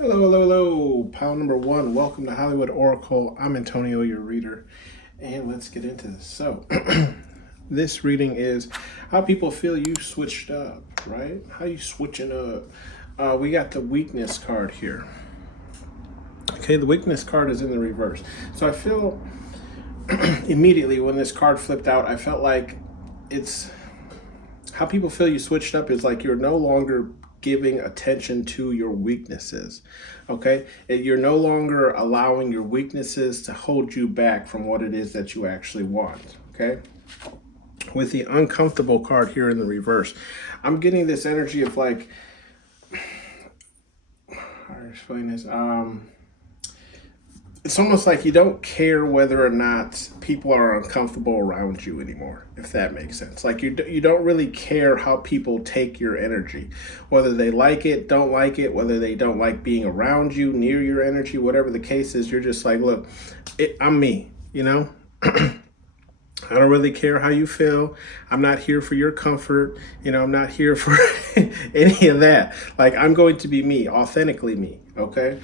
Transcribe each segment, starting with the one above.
Hello, hello, hello. Pile number one. Welcome to Hollywood Oracle. I'm Antonio, your reader, and let's get into this. So, this reading is how people feel you switched up, right? How you switching up? We got the weakness card here. Okay, the weakness card is in the reverse. So I feel immediately when this card flipped out, I felt like it's how people feel you switched up is like you're no longer giving attention to your weaknesses. Okay, you're no longer allowing your weaknesses to hold you back from what it is that you actually want. Okay, with the uncomfortable card here in the reverse, I'm getting this energy of like, how do I explain this? It's almost like you don't care whether or not people are uncomfortable around you anymore, if that makes sense. Like you don't really care how people take your energy, whether they like it, don't like it, whether they don't like being around you, near your energy, whatever the case is. You're just like, look, I'm me, you know? I don't really care how you feel. I'm not here for your comfort. You know, I'm not here for any of that. Like, I'm going to be me, authentically me, okay?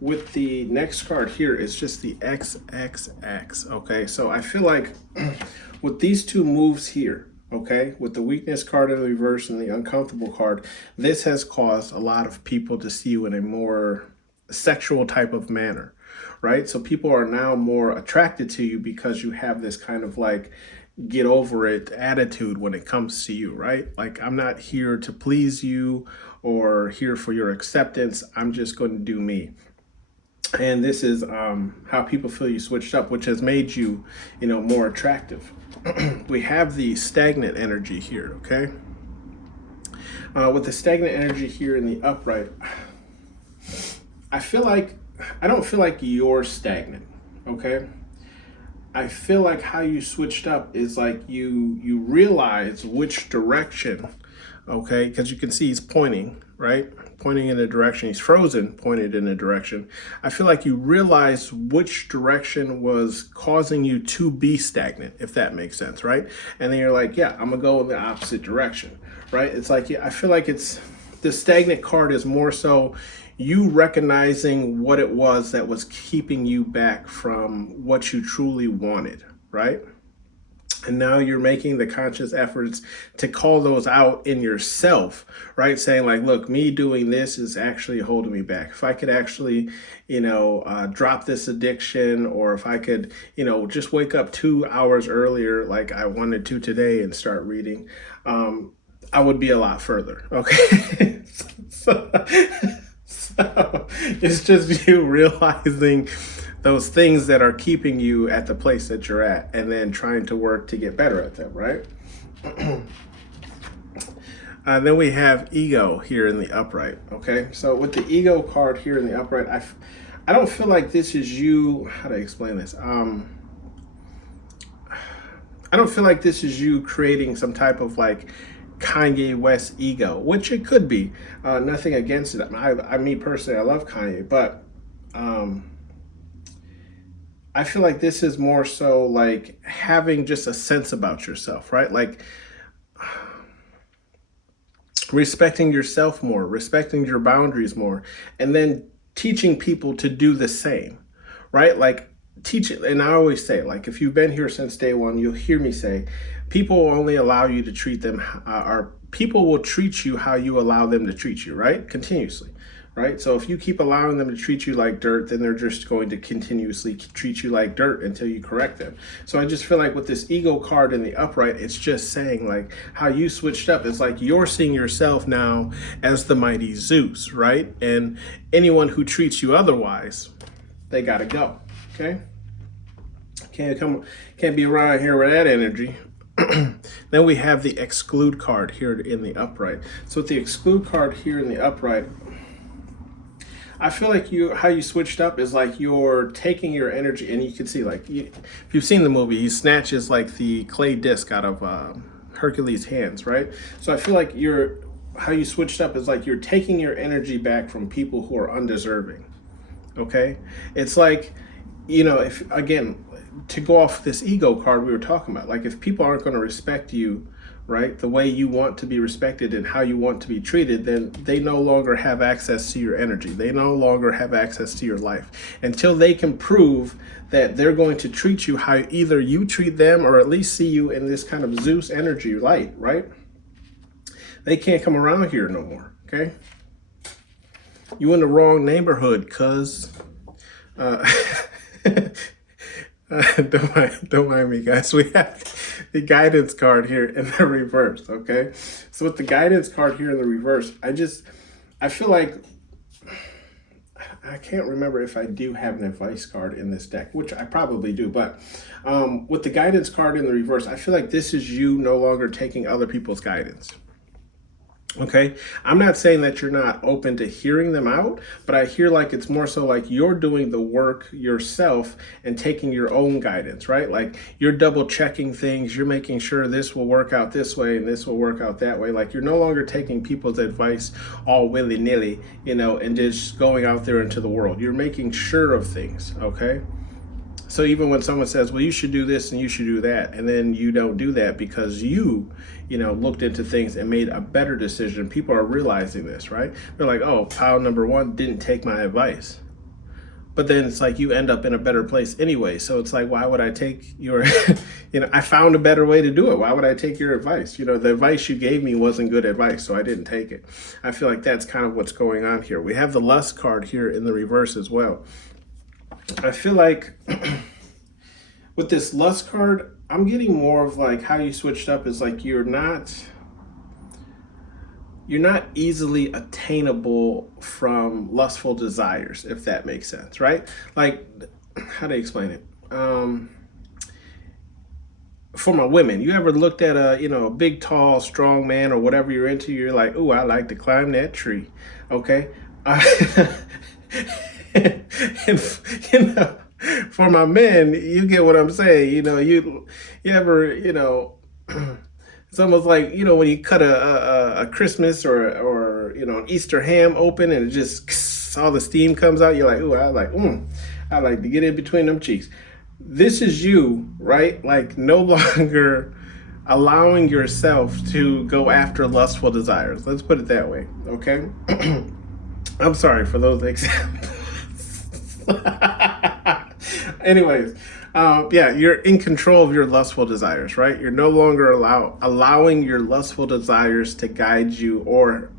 With the next card here, it's just the XXX, okay? So I feel like with these two moves here, okay, with the weakness card in the reverse and the uncomfortable card, this has caused a lot of people to see you in a more sexual type of manner, right? So people are now more attracted to you because you have this kind of like get over it attitude when it comes to you, right? Like, I'm not here to please you or here for your acceptance. I'm just going to do me. And this is how people feel you switched up, which has made you, more attractive. We have the stagnant energy here, okay? With the stagnant energy here in the upright, I don't feel like you're stagnant, okay? I feel like how you switched up is like you realize which direction, okay? Because you can see he's pointing, right? Pointing in a direction. He's frozen, pointed in a direction. I feel like you realize which direction was causing you to be stagnant, if that makes sense, right? And then you're like, yeah, I'm gonna go in the opposite direction, right? It's like, yeah, I feel like the stagnant card is more so you recognizing what it was that was keeping you back from what you truly wanted, right? And now you're making the conscious efforts to call those out in yourself, right? Saying like, look, me doing this is actually holding me back. If I could actually, drop this addiction, or if I could, just wake up 2 hours earlier, like I wanted to today, and start reading, I would be a lot further. Okay. so, so it's just you realizing those things that are keeping you at the place that you're at, and then trying to work to get better at them, right? Then we have ego here in the upright, okay? So with the ego card here in the upright, I don't feel like this is you, how do I explain this? I don't feel like this is you creating some type of like Kanye West ego, which it could be. Nothing against it. Me personally, I love Kanye, but I feel like this is more so like having just a sense about yourself, right? Like respecting yourself more, respecting your boundaries more, and then teaching people to do the same, right? Like teach it. And I always say, like, if you've been here since day one, you'll hear me say, people will only allow you to treat them, or people will treat you how you allow them to treat you, right? Continuously. Right? So if you keep allowing them to treat you like dirt, then they're just going to continuously treat you like dirt until you correct them. So I just feel like with this ego card in the upright, it's just saying like how you switched up. It's like you're seeing yourself now as the mighty Zeus, right? And anyone who treats you otherwise, they gotta go. Okay? Can't be around here with that energy. Then we have the exclude card here in the upright. So with the exclude card here in the upright, I feel like how you switched up is like you're taking your energy, and you can see like if you've seen the movie, he snatches like the clay disc out of Hercules' hands, right? So I feel like how you switched up is like you're taking your energy back from people who are undeserving. Okay, it's like if again to go off this ego card we were talking about, like if people aren't going to respect you right? The way you want to be respected and how you want to be treated, then they no longer have access to your energy. They no longer have access to your life until they can prove that they're going to treat you how either you treat them or at least see you in this kind of Zeus energy light, right? They can't come around here no more, okay? You in the wrong neighborhood, cuz. Don't mind me, guys. We have the guidance card here in the reverse, okay? So with the guidance card here in the reverse, I feel like, I can't remember if I do have an advice card in this deck, which I probably do, but with the guidance card in the reverse, I feel like this is you no longer taking other people's guidance. Okay, I'm not saying that you're not open to hearing them out, but I hear like it's more so like you're doing the work yourself and taking your own guidance, right? Like you're double checking things, you're making sure this will work out this way and this will work out that way. Like you're no longer taking people's advice all willy-nilly, and just going out there into the world. You're making sure of things, okay? So even when someone says, well, you should do this and you should do that, and then you don't do that because you looked into things and made a better decision, people are realizing this, right? They're like, oh, pile number one didn't take my advice. But then it's like you end up in a better place anyway. So it's like, why would I take your, I found a better way to do it. Why would I take your advice? The advice you gave me wasn't good advice, so I didn't take it. I feel like that's kind of what's going on here. We have the lust card here in the reverse as well. I feel like with this lust card, I'm getting more of like how you switched up is like you're not easily attainable from lustful desires, if that makes sense, right? Like, how do I explain it? For my women, you ever looked at a big, tall, strong man or whatever you're into, you're like, ooh, I like to climb that tree, okay? And for my men, you get what I'm saying. You ever, it's almost like, when you cut a Christmas or an Easter ham open and it just all the steam comes out. You're like, ooh, I like to get in between them cheeks. This is you, right? Like no longer allowing yourself to go after lustful desires. Let's put it that way, okay? I'm sorry for those examples. Anyways, you're in control of your lustful desires, right? You're no longer allowing your lustful desires to guide you or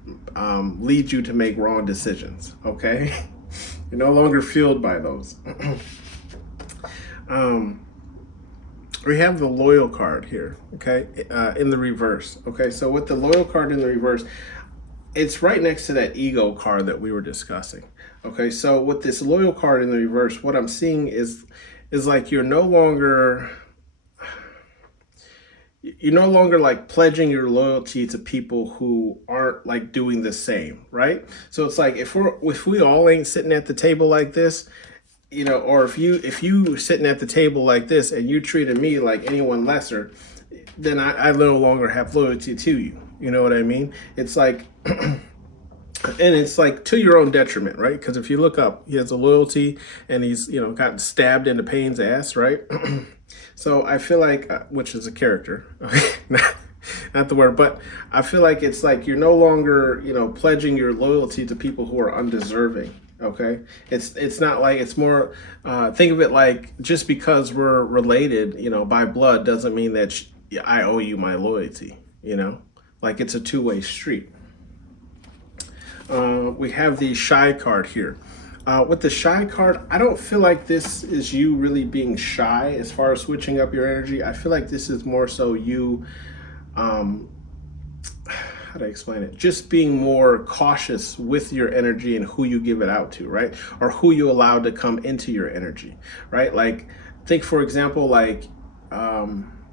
lead you to make wrong decisions, okay? You're no longer fueled by those. We have the loyal card here, okay, in the reverse. Okay, so with the loyal card in the reverse, it's right next to that ego card that we were discussing. Okay, so with this loyal card in the reverse, what I'm seeing is like you're no longer like pledging your loyalty to people who aren't like doing the same, right? So it's like if we all ain't sitting at the table like this, or if you sitting at the table like this and you treated me like anyone lesser, then I no longer have loyalty to you. You know what I mean? It's like, and it's like to your own detriment, right? Because if you look up, he has a loyalty and he's, gotten stabbed into Payne's ass, right? So I feel like, which is a character, okay? Not the word, but I feel like it's like you're no longer, pledging your loyalty to people who are undeserving. Okay, it's not like, it's more, think of it like just because we're related, by blood doesn't mean that I owe you my loyalty, like it's a two-way street. We have the shy card here. With the shy card, I don't feel like this is you really being shy as far as switching up your energy. I feel like this is more so you, how do I explain it? Just being more cautious with your energy and who you give it out to, right? Or who you allow to come into your energy, right? Like, think for example, like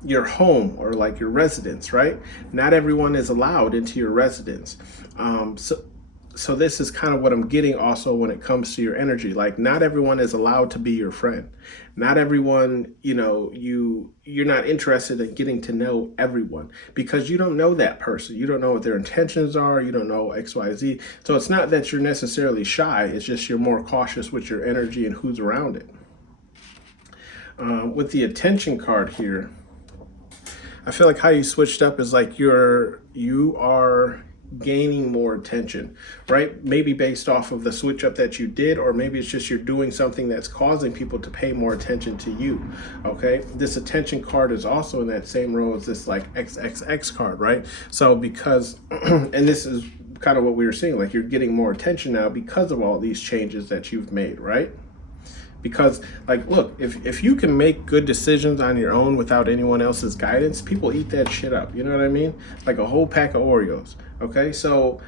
your home or like your residence, right? Not everyone is allowed into your residence. So this is kind of what I'm getting also when it comes to your energy. Like not everyone is allowed to be your friend. Not everyone, you're not interested in getting to know everyone because you don't know that person. You don't know what their intentions are. You don't know X, Y, Z. So it's not that you're necessarily shy. It's just you're more cautious with your energy and who's around it. With the attention card here, I feel like how you switched up is like you are gaining more attention, right? Maybe based off of the switch up that you did, or maybe it's just you're doing something that's causing people to pay more attention to you. Okay, this attention card is also in that same row as this like XXX card, right? So because and this is kind of what we were seeing, like you're getting more attention now because of all these changes that you've made, right? Because like, look, if you can make good decisions on your own without anyone else's guidance, people eat that shit up. You know what I mean? Like a whole pack of Oreos. Okay, so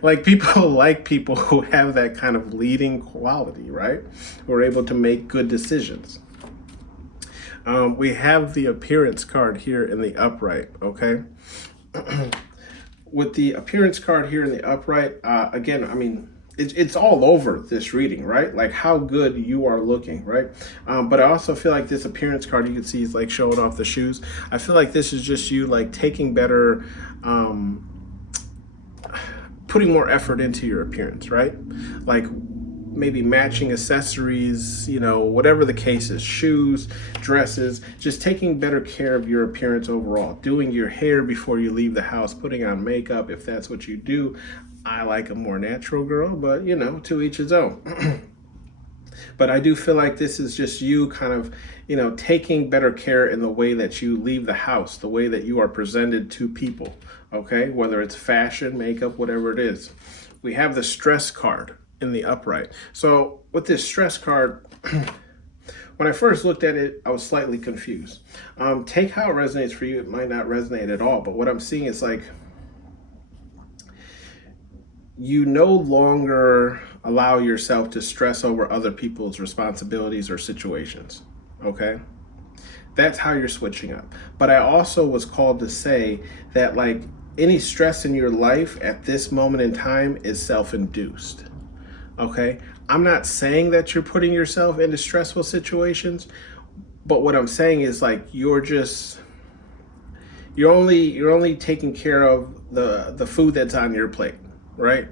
like people who have that kind of leading quality, right? Who are able to make good decisions. We have the appearance card here in the upright. Okay. With the appearance card here in the upright, again, I mean, it's all over this reading, right? Like how good you are looking, right? But I also feel like this appearance card, you can see is like showing off the shoes. I feel like this is just you like taking better, putting more effort into your appearance, right? Like maybe matching accessories, you know, whatever the case is, shoes, dresses, just taking better care of your appearance overall, doing your hair before you leave the house, putting on makeup if that's what you do. I like a more natural girl, but you know, to each his own. But I do feel like this is just you kind of, you know, taking better care in the way that you leave the house, the way that you are presented to people, okay? Whether it's fashion, makeup, whatever it is. We have the stress card in the upright. So with this stress card, when I first looked at it, I was slightly confused. Take how it resonates for you. It might not resonate at all, but what I'm seeing is like, you no longer allow yourself to stress over other people's responsibilities or situations, okay? That's how you're switching up. But I also was called to say that like any stress in your life at this moment in time is self-induced, okay? I'm not saying that you're putting yourself into stressful situations, but what I'm saying is like you're only taking care of the food that's on your plate, right?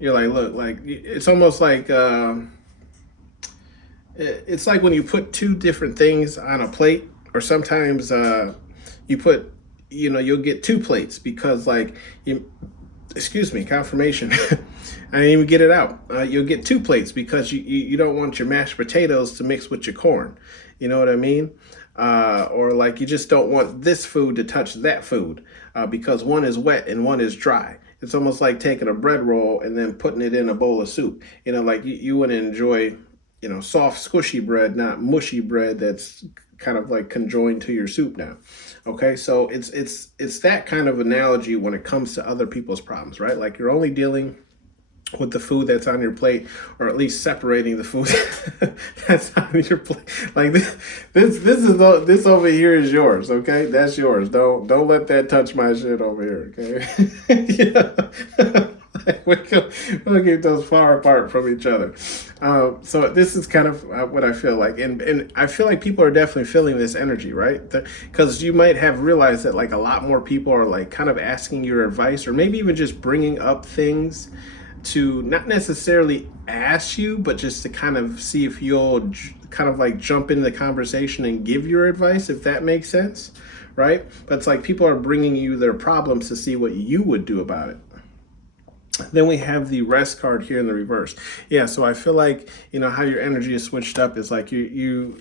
You're like, look, like it's almost like it's like when you put two different things on a plate, or sometimes you put, you know, you'll get two plates because like excuse me, confirmation. I didn't even get it out. You'll get two plates because you don't want your mashed potatoes to mix with your corn. You know what I mean? Or like you just don't want this food to touch that food because one is wet and one is dry. It's almost like taking a bread roll and then putting it in a bowl of soup. You know, like you want to enjoy, you know, soft, squishy bread, not mushy bread that's kind of like conjoined to your soup now. Okay, so it's that kind of analogy when it comes to other people's problems, right? Like you're only dealing with the food that's on your plate, or at least separating the food that's on your plate. Like this over here is yours, okay? That's yours. Don't let that touch my shit over here, okay? Yeah. We'll keep those far apart from each other. So this is kind of what I feel like, and I feel like people are definitely feeling this energy, right? Because you might have realized that like a lot more people are like kind of asking your advice, or maybe even just bringing up things to not necessarily ask you, but just to kind of see if you'll kind of like jump into the conversation and give your advice, if that makes sense, right? But it's like people are bringing you their problems to see what you would do about it. Then we have the rest card here in the reverse. Yeah, so I feel like, you know, how your energy is switched up is like you're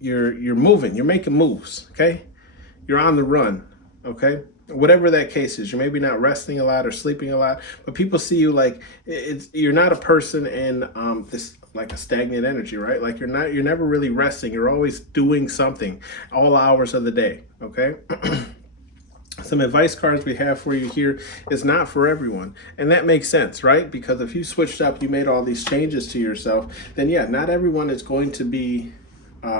moving, you're making moves, okay? You're on the run, okay? Whatever that case is, you're maybe not resting a lot or sleeping a lot, but people see you like you're not a person in this like a stagnant energy, right? Like you're never really resting. You're always doing something all hours of the day, okay? Some advice cards we have for you here is not for everyone. And that makes sense, right? Because if you switched up, you made all these changes to yourself, then yeah, not everyone is going to be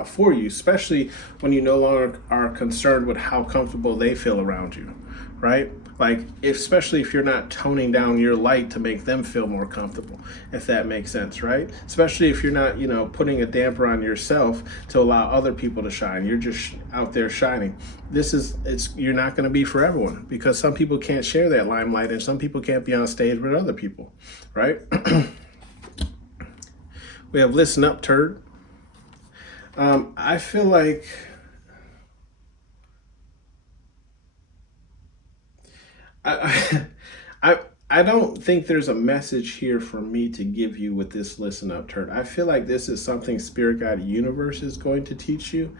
for you, especially when you no longer are concerned with how comfortable they feel around you, right? Like, especially if you're not toning down your light to make them feel more comfortable, if that makes sense, right? Especially if you're not, you know, putting a damper on yourself to allow other people to shine. You're just out there shining. You're not going to be for everyone, because some people can't share that limelight and some people can't be on stage with other people, right? We have listen up, turd. I feel like I, I, I don't think there's a message here for me to give you with this listen up turn. I feel like this is something Spirit Guide Universe is going to teach you.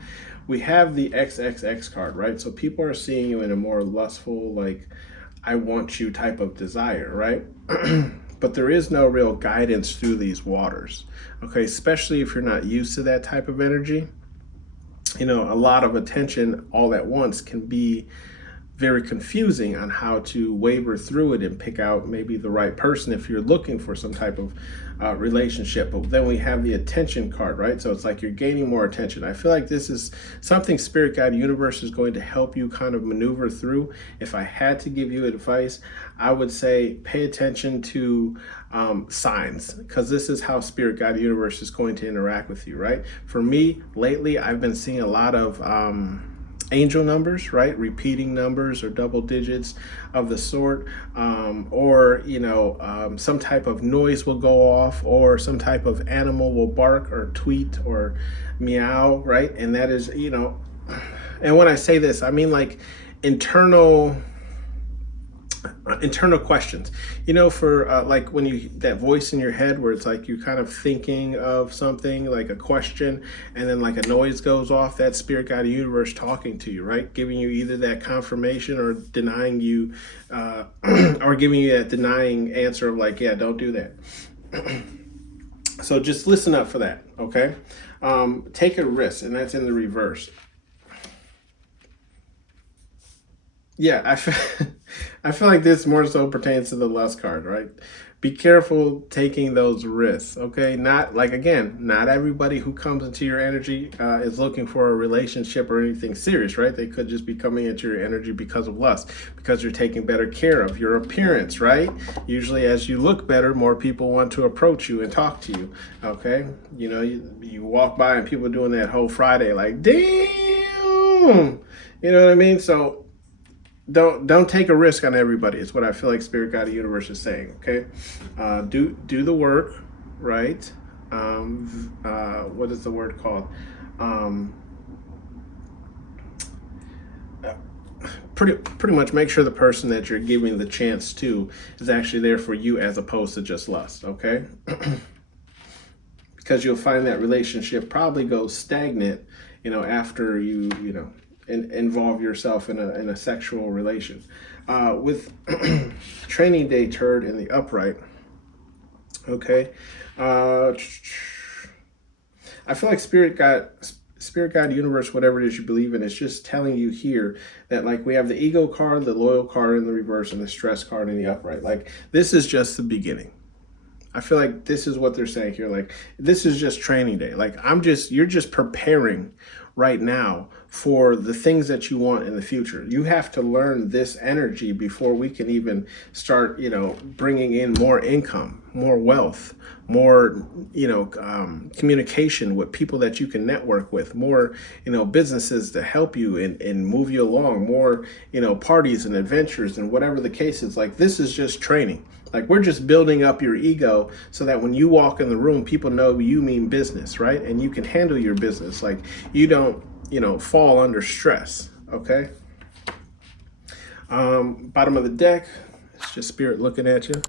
We have the XXX card, right? So people are seeing you in a more lustful, like, I want you type of desire, right? But there is no real guidance through these waters, okay? Especially if you're not used to that type of energy. You know, a lot of attention all at once can be very confusing on how to waver through it and pick out maybe the right person if you're looking for some type of relationship. But then we have the attention card, right? So it's like you're gaining more attention. I feel like this is something Spirit Guide Universe is going to help you kind of maneuver through. If I had to give you advice, I would say pay attention to signs, because this is how Spirit Guide Universe is going to interact with you, right? For me, lately, I've been seeing a lot of angel numbers, right? Repeating numbers or double digits of the sort, or some type of noise will go off, or some type of animal will bark or tweet or meow, right? And that is, and when I say this, I mean like internal questions, for like when you that voice in your head where it's like you're kind of thinking of something like a question, and then like a noise goes off. That's Spirit Guide Universe talking to you, right? Giving you either that confirmation or denying you, or giving you that denying answer of like, yeah, don't do that. So just listen up for that, okay? Take a risk, and that's in the reverse. Yeah, I feel like this more so pertains to the lust card, right? Be careful taking those risks, okay? Not like, again, not everybody who comes into your energy is looking for a relationship or anything serious, right? They could just be coming into your energy because of lust, because you're taking better care of your appearance, right? Usually as you look better, more people want to approach you and talk to you, okay? You walk by and people doing that whole Friday like, damn, you know what I mean? So don't take a risk on everybody. It's what I feel like Spirit Guide Universe is saying. Okay, do the work, right? What is the word called? Pretty much make sure the person that you're giving the chance to is actually there for you as opposed to just lust. Okay, because you'll find that relationship probably goes stagnant. After you involve yourself in a sexual relation. With training day turd in the upright, okay, I feel like Spirit Guide Universe, whatever it is you believe in, is just telling you here that like we have the ego card, the loyal card in the reverse, and the stress card in the upright. Like this is just the beginning. I feel like this is what they're saying here. Like this is just training day. Like you're just preparing right now for the things that you want in the future. You have to learn this energy before we can even start, bringing in more income, more wealth, more, communication with people that you can network with, more, businesses to help you and move you along, more, parties and adventures and whatever the case is. Like this is just training. Like we're just building up your ego so that when you walk in the room, people know you mean business, right? And you can handle your business. Like you don't, fall under stress, okay? Bottom of the deck, it's just Spirit looking at you.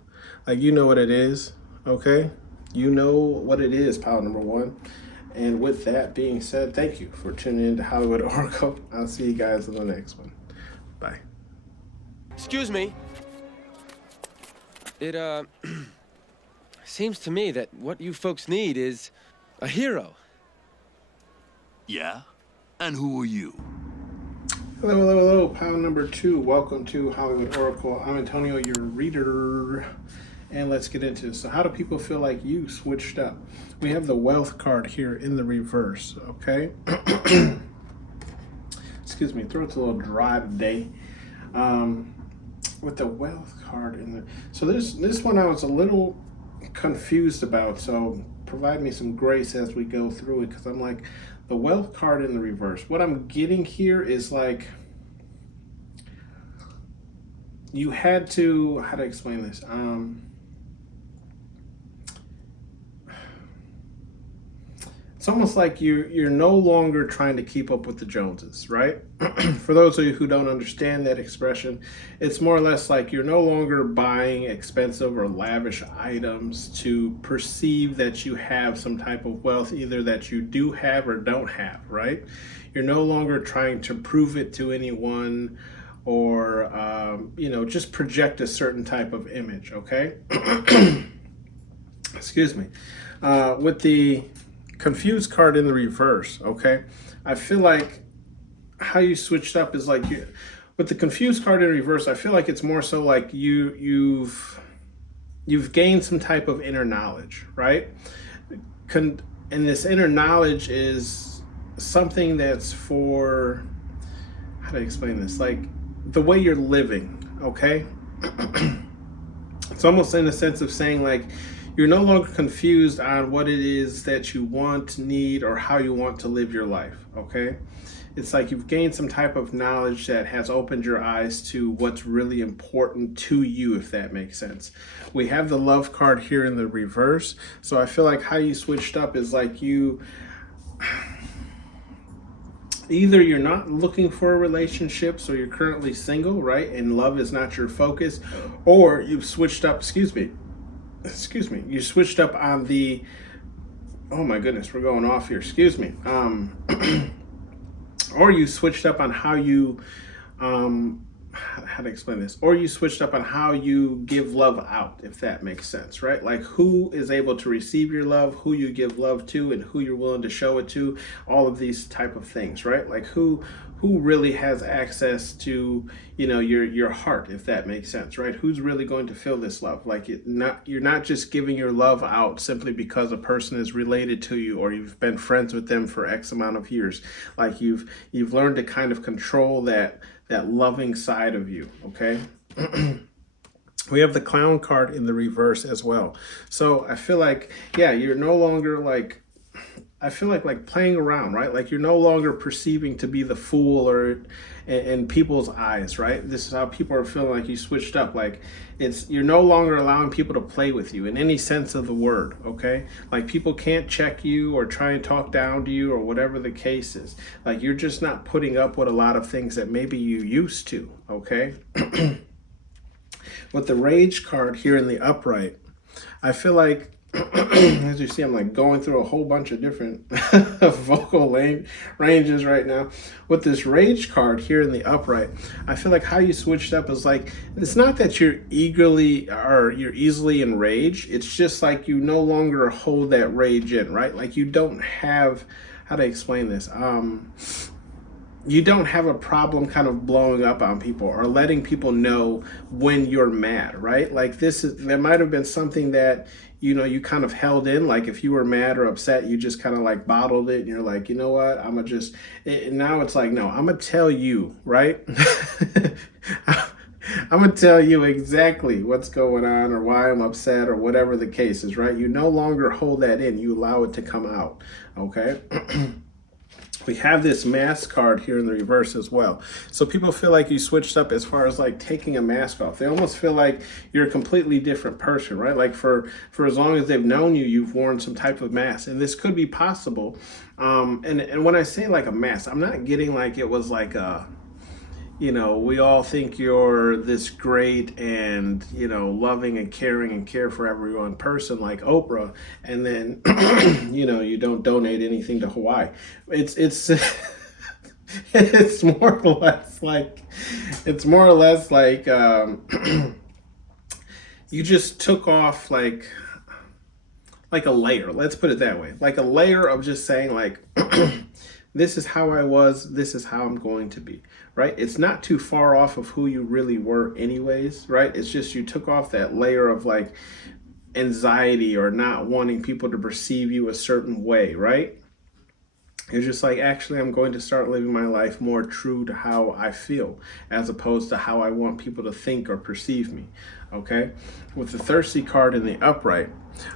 Like you know what it is, okay? You know what it is, pile number one. And with that being said, thank you for tuning in to Hollywood Oracle. I'll see you guys in the next one. Bye. Excuse me. It, seems to me that what you folks need is a hero. Yeah? And who are you? Hello, pile number two. Welcome to Hollywood Oracle. I'm Antonio, your reader. And let's get into this. So how do people feel like you switched up? We have the wealth card here in the reverse, okay? Excuse me, throat's a little dry today. With the wealth card in there. So this one I was a little confused about, so provide me some grace as we go through it, because I'm like, the wealth card in the reverse. What I'm getting here is like, you had to, how to explain this? it's almost like you're no longer trying to keep up with the Joneses, right? For those of you who don't understand that expression, it's more or less like you're no longer buying expensive or lavish items to perceive that you have some type of wealth, either that you do have or don't have, right? You're no longer trying to prove it to anyone or just project a certain type of image, okay? Excuse me. With the confused card in the reverse, okay, I feel like how you switched up is like you with the confused card in reverse. I feel like it's more so like you've gained some type of inner knowledge, right? And this inner knowledge is something that's for, how do I explain this, like the way you're living, okay? It's almost in the sense of saying like you're no longer confused on what it is that you want, need, or how you want to live your life, okay? It's like you've gained some type of knowledge that has opened your eyes to what's really important to you, if that makes sense. We have the love card here in the reverse, so I feel like how you switched up is like either you're not looking for a relationship, so you're currently single, right? And love is not your focus, or you've switched up, you switched up on the, oh my goodness, we're going off here, or you switched up on how you, how to explain this, or you switched up on how you give love out, if that makes sense, right? Like who is able to receive your love, who you give love to, and who you're willing to show it to, all of these type of things, right? Like who really has access to, your heart, if that makes sense, right? Who's really going to feel this love? Like you're not just giving your love out simply because a person is related to you or you've been friends with them for X amount of years. Like you've learned to kind of control that loving side of you, okay? We have the clown card in the reverse as well. So I feel like, yeah, you're no longer like, I feel like playing around, right? Like you're no longer perceiving to be the fool or in people's eyes, right? This is how people are feeling like you switched up. Like you're no longer allowing people to play with you in any sense of the word, okay? Like people can't check you or try and talk down to you or whatever the case is. Like you're just not putting up with a lot of things that maybe you used to, okay? With the rage card here in the upright, I feel like, as you see, I'm like going through a whole bunch of different vocal ranges right now. With this rage card here in the upright, I feel like how you switched up is like, it's not that you're easily enraged. It's just like you no longer hold that rage in, right? Like you don't have, how to explain this? You don't have a problem kind of blowing up on people or letting people know when you're mad, right? Like there might have been something that, you kind of held in. Like if you were mad or upset, you just kind of like bottled it and you're like, you know what, now it's like, no, I'm going to tell you, right? I'm going to tell you exactly what's going on or why I'm upset or whatever the case is, right? You no longer hold that in. You allow it to come out, okay? We have this mask card here in the reverse as well. So people feel like you switched up as far as like taking a mask off. They almost feel like you're a completely different person, right? Like for as long as they've known you, you've worn some type of mask. And this could be possible. And when I say like a mask, I'm not getting like it was like a, we all think you're this great and, loving and caring and care for everyone person like Oprah. And then, you don't donate anything to Hawaii. It's it's more or less like, you just took off like a layer. Let's put it that way. Like a layer of just saying like, this is how I was, this is how I'm going to be, right? It's not too far off of who you really were anyways, right? It's just you took off that layer of like anxiety or not wanting people to perceive you a certain way, right? You're just like, actually, I'm going to start living my life more true to how I feel as opposed to how I want people to think or perceive me, okay? With the thirsty card in the upright,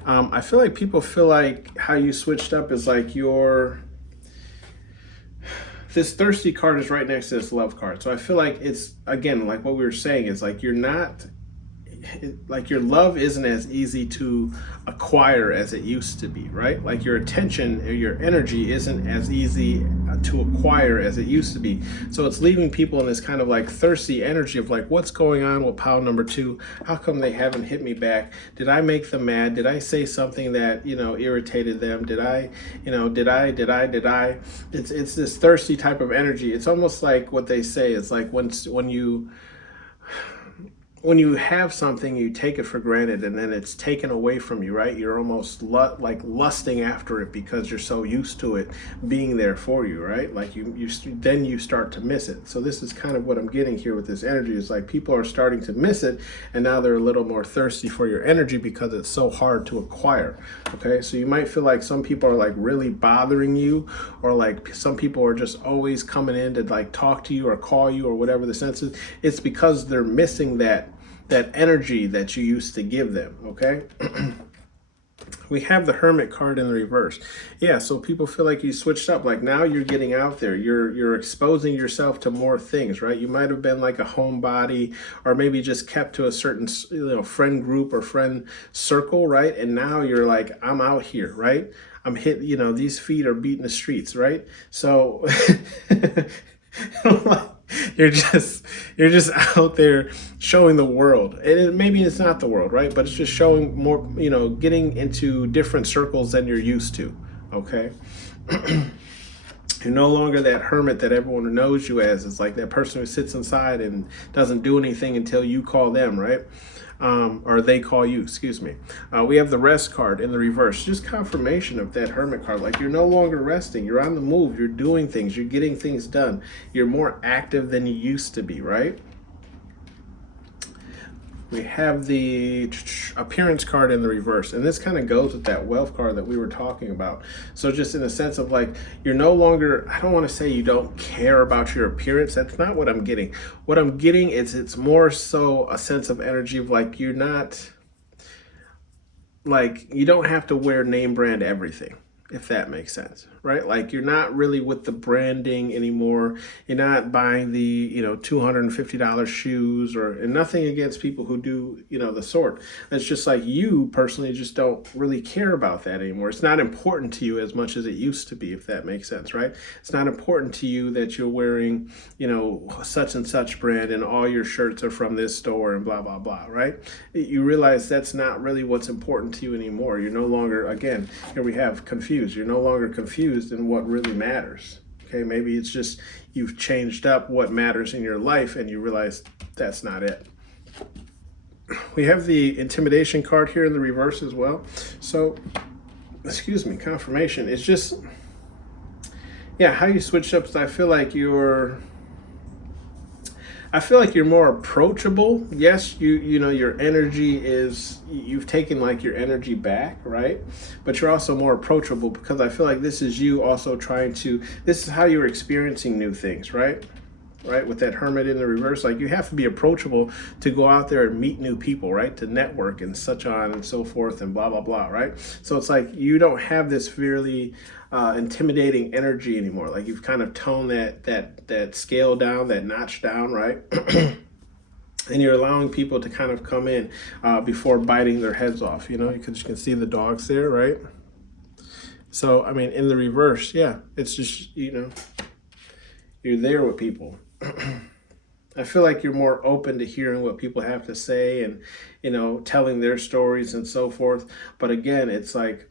I feel like people feel like how you switched up is like this thirsty card is right next to this love card. So I feel like it's, again, like what we were saying is like you're not like your love isn't as easy to acquire as it used to be, right? Like your attention or your energy isn't as easy to acquire as it used to be. So it's leaving people in this kind of like thirsty energy of like, what's going on with pile number two? How come they haven't hit me back? Did I make them mad? Did I say something that, irritated them? Did I? It's this thirsty type of energy. It's almost like what they say. It's like when you have something, you take it for granted, and then it's taken away from you, right? You're almost like lusting after it because you're so used to it being there for you, right? Like then you start to miss it. So this is kind of what I'm getting here with this energy. Is like people are starting to miss it, and now they're a little more thirsty for your energy because it's so hard to acquire. Okay, so you might feel like some people are like really bothering you, or like some people are just always coming in to like talk to you or call you or whatever the sense is. It's because they're missing that energy that you used to give them. Okay. We have the Hermit card in the reverse. Yeah, so people feel like you switched up. Like now you're getting out there. You're exposing yourself to more things, right? You might have been like a homebody, or maybe just kept to a certain friend group or friend circle, right? And now you're like, I'm out here, right? I'm hit. These feet are beating the streets, right? So you're just out there showing the world, and maybe it's not the world, right? But it's just showing more, getting into different circles than you're used to. Okay. You're no longer that hermit that everyone knows you as. It's like that person who sits inside and doesn't do anything until you call them, right? Or they call you, excuse me. We have the rest card in the reverse, just confirmation of that Hermit card. Like you're no longer resting, you're on the move, you're doing things, you're getting things done. You're more active than you used to be, right? We have the appearance card in the reverse, and this kind of goes with that wealth card that we were talking about. So just in a sense of like, you're no longer, I don't want to say you don't care about your appearance. That's not what I'm getting. What I'm getting is it's more so a sense of energy of like, you're not, like, you don't have to wear name brand everything, if that makes sense, right? Like you're not really with the branding anymore. You're not buying the, $250 shoes, and nothing against people who do, the sort. It's just like you personally just don't really care about that anymore. It's not important to you as much as it used to be, if that makes sense, right? It's not important to you that you're wearing, such and such brand and all your shirts are from this store and blah, blah, blah, right? You realize that's not really what's important to you anymore. You're no longer, again, here we have confused. You're no longer confused in what really matters. Okay, maybe it's just you've changed up what matters in your life and you realize that's not it. We have the intimidation card here in the reverse as well. So, confirmation. It's just, how you switch up. I feel like you're more approachable. Yes, your energy is, you've taken like your energy back, right? But you're also more approachable because I feel like this is you also this is how you're experiencing new things, right? Right, with that Hermit in the reverse, like you have to be approachable to go out there and meet new people, right? To network and such on and so forth and blah, blah, blah, right? So it's like you don't have this really intimidating energy anymore. Like you've kind of toned that scale down, that notch down, right? And you're allowing people to kind of come in before biting their heads off, because you can see the dogs there, right? So, I mean, in the reverse, it's just, you're there with people. I feel like you're more open to hearing what people have to say and, telling their stories and so forth. But again, it's like,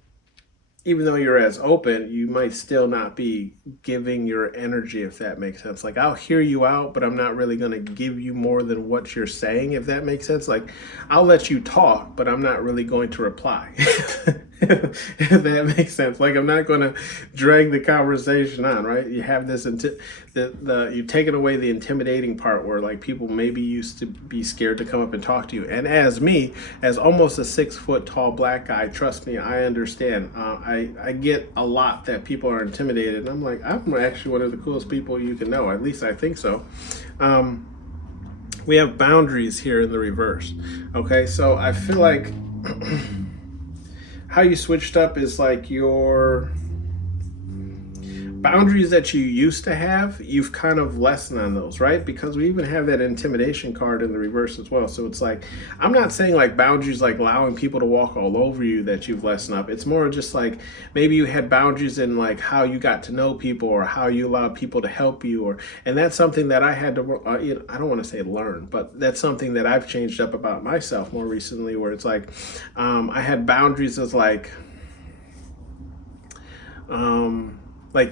even though you're as open, you might still not be giving your energy, if that makes sense. Like, I'll hear you out, but I'm not really going to give you more than what you're saying, if that makes sense. Like, I'll let you talk, but I'm not really going to reply. If that makes sense. Like, I'm not going to drag the conversation on, right? You have this, you've taken away the intimidating part where, like, people maybe used to be scared to come up and talk to you. And as me, as almost a 6 foot tall black guy, trust me, I understand. I get a lot that people are intimidated. And I'm like, I'm actually one of the coolest people you can know. At least I think so. We have boundaries here in the reverse. Okay, so I feel like how you switched up is like your boundaries that you used to have, you've kind of lessened on those, right? Because we even have that intimidation card in the reverse as well. So it's like, I'm not saying like boundaries like allowing people to walk all over you that you've lessened up. It's more just like maybe you had boundaries in like how you got to know people or how you allowed people to help you, or and that's something that I had to I don't want to say learn, but that's something that I've changed up about myself more recently, where it's like I had boundaries as like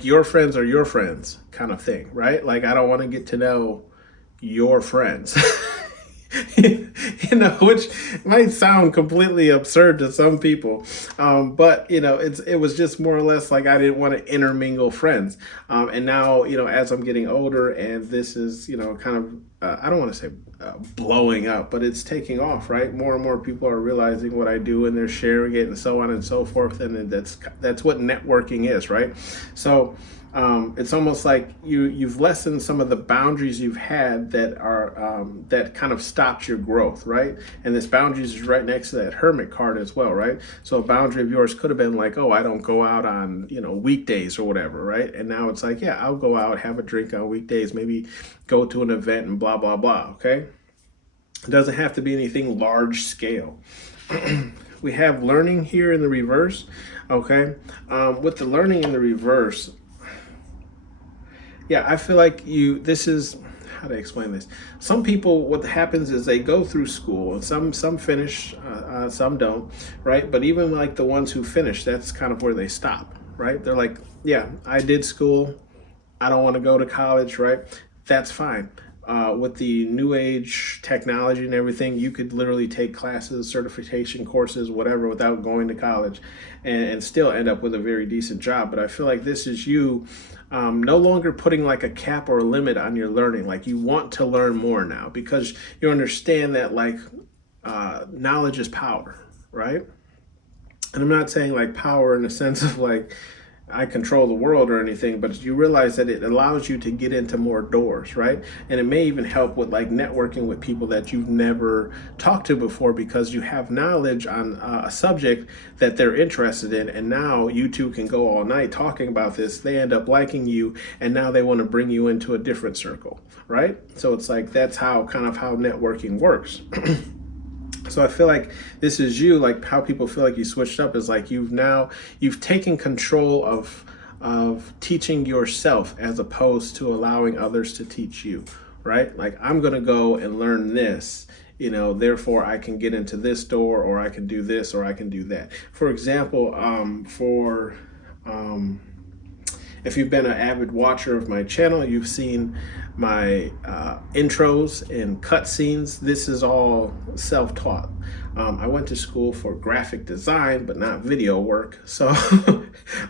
your friends are your friends kind of thing, right? Like I don't want to get to know your friends. Which might sound completely absurd to some people, but it was just more or less like I didn't want to intermingle friends, and now as I'm getting older, and this is kind of I don't want to say blowing up, but it's taking off, right? More and more people are realizing what I do, and they're sharing it, and so on and so forth, and that's what networking is, right? So it's almost like you've lessened some of the boundaries you've had that are that kind of stopped your growth, right? And this boundaries is right next to that hermit card as well, right? So a boundary of yours could have been like, oh, I don't go out on weekdays or whatever, right? And now it's like, yeah, I'll go out, have a drink on weekdays, maybe go to an event and blah blah blah. Okay, it doesn't have to be anything large scale. We have learning here in the reverse. Okay, with the learning in the reverse. Yeah, I feel like this is, how to explain this? Some people, what happens is they go through school, and some finish, some don't, right? But even like the ones who finish, that's kind of where they stop, right? They're like, yeah, I did school. I don't want to go to college, right? That's fine. With the new age technology and everything, you could literally take classes, certification courses, whatever, without going to college and still end up with a very decent job. But I feel like this is you no longer putting like a cap or a limit on your learning. Like you want to learn more now because you understand that like knowledge is power, right? And I'm not saying like power in the sense of like I control the world or anything, but you realize that it allows you to get into more doors, right? And it may even help with like networking with people that you've never talked to before because you have knowledge on a subject that they're interested in. And now you two can go all night talking about this. They end up liking you, and now they want to bring you into a different circle, right? So it's like that's how networking works. So I feel like this is you, like how people feel like you switched up is like you've taken control of teaching yourself as opposed to allowing others to teach you, right? Like I'm gonna go and learn this, therefore I can get into this door, or I can do this, or I can do that. For example, if you've been an avid watcher of my channel, you've seen my intros and cutscenes. This is all self-taught. I went to school for graphic design, but not video work. So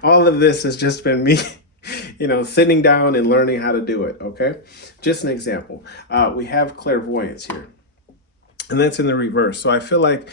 all of this has just been me, sitting down and learning how to do it, okay? Just an example. We have clairvoyance here, and that's in the reverse. So I feel like,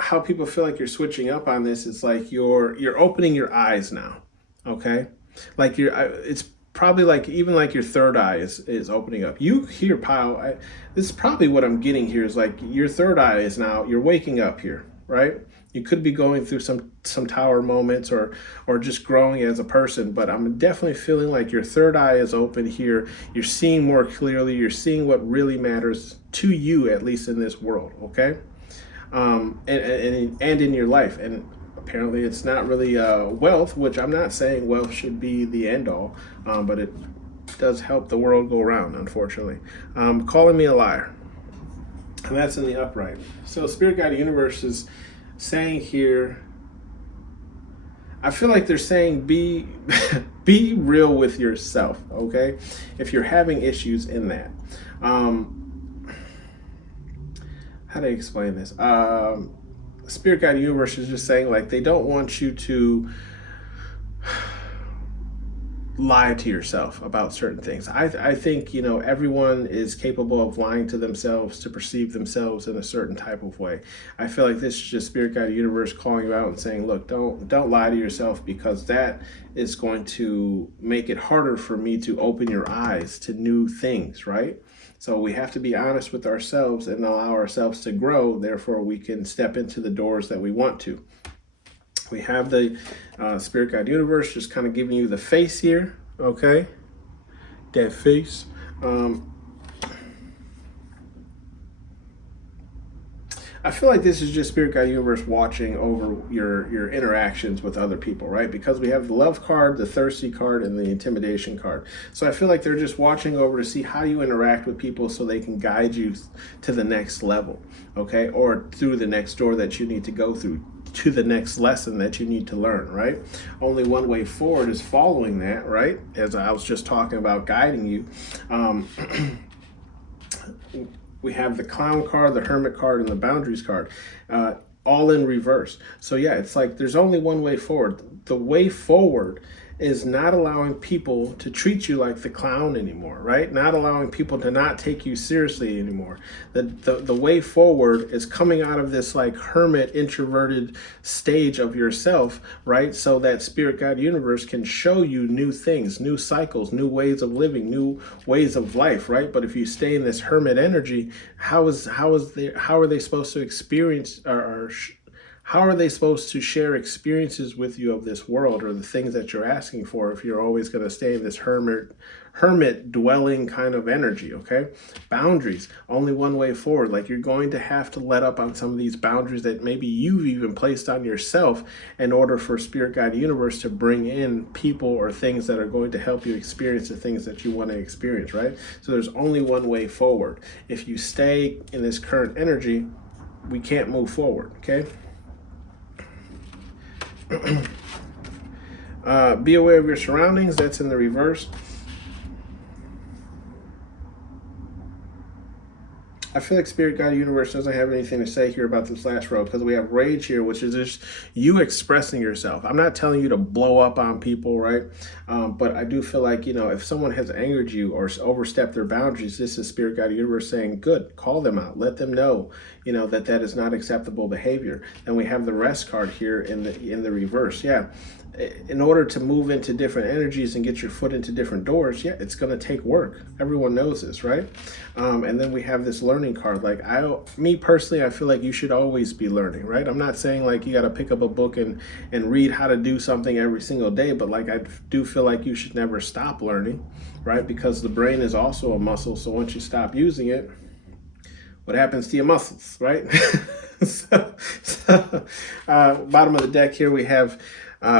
how people feel like you're switching up on this is like you're opening your eyes now, okay? Like it's probably like even like your third eye is opening up. You hear Pyle, this is probably what I'm getting here is like your third eye is now, you're waking up here, right? You could be going through some tower moments or just growing as a person, but I'm definitely feeling like your third eye is open here. You're seeing more clearly. You're seeing what really matters to you, at least in this world, okay? And in your life. And apparently it's not really wealth, which I'm not saying wealth should be the end all, but it does help the world go around, unfortunately. Calling me a liar. And that's in the upright. So Spirit Guide Universe is saying here, I feel like they're saying be real with yourself, okay? If you're having issues in that. How to explain this? Spirit Guide Universe is just saying like they don't want you to lie to yourself about certain things. I think everyone is capable of lying to themselves to perceive themselves in a certain type of way. I feel like this is just Spirit Guide Universe calling you out and saying, look, don't lie to yourself, because that is going to make it harder for me to open your eyes to new things, right? So we have to be honest with ourselves and allow ourselves to grow. Therefore, we can step into the doors that we want to. We have the Spirit Guide Universe just kind of giving you the face here, okay? That face. I feel like this is just Spirit Guide Universe watching over your interactions with other people, right? Because we have the love card, the thirsty card, and the intimidation card. So I feel like they're just watching over to see how you interact with people so they can guide you to the next level, okay? Or through the next door that you need to go through, to the next lesson that you need to learn, right? Only one way forward is following that, right? As I was just talking about guiding you. We have the clown card, the hermit card, and the boundaries card, all in reverse. So yeah, it's like there's only one way forward. The way forward is not allowing people to treat you like the clown anymore, right? Not allowing people to not take you seriously anymore. The way forward is coming out of this like hermit introverted stage of yourself, right? So that Spirit Guide Universe can show you new things, new cycles, new ways of living, new ways of life, right? But if you stay in this hermit energy, how are they supposed to experience how are they supposed to share experiences with you of this world or the things that you're asking for if you're always going to stay in this hermit dwelling kind of energy, okay? Boundaries, only one way forward. Like you're going to have to let up on some of these boundaries that maybe you've even placed on yourself in order for Spirit Guide Universe to bring in people or things that are going to help you experience the things that you want to experience, right? So there's only one way forward. If you stay in this current energy, we can't move forward, okay? Be aware of your surroundings. That's in the reverse. I feel like Spirit Guide Universe doesn't have anything to say here about this last row because we have rage here, which is just you expressing yourself. I'm not telling you to blow up on people, right? But I do feel like, if someone has angered you or overstepped their boundaries, this is Spirit Guide Universe saying, good, call them out. Let them know, that is not acceptable behavior. And we have the rest card here in the reverse. Yeah. In order to move into different energies and get your foot into different doors, yeah, it's going to take work. Everyone knows this, right? And then we have this learning card. Like me personally, I feel like you should always be learning, right? I'm not saying like you got to pick up a book and read how to do something every single day, but like I do feel like you should never stop learning, right? Because the brain is also a muscle. So once you stop using it, what happens to your muscles, right? Bottom of the deck here, we have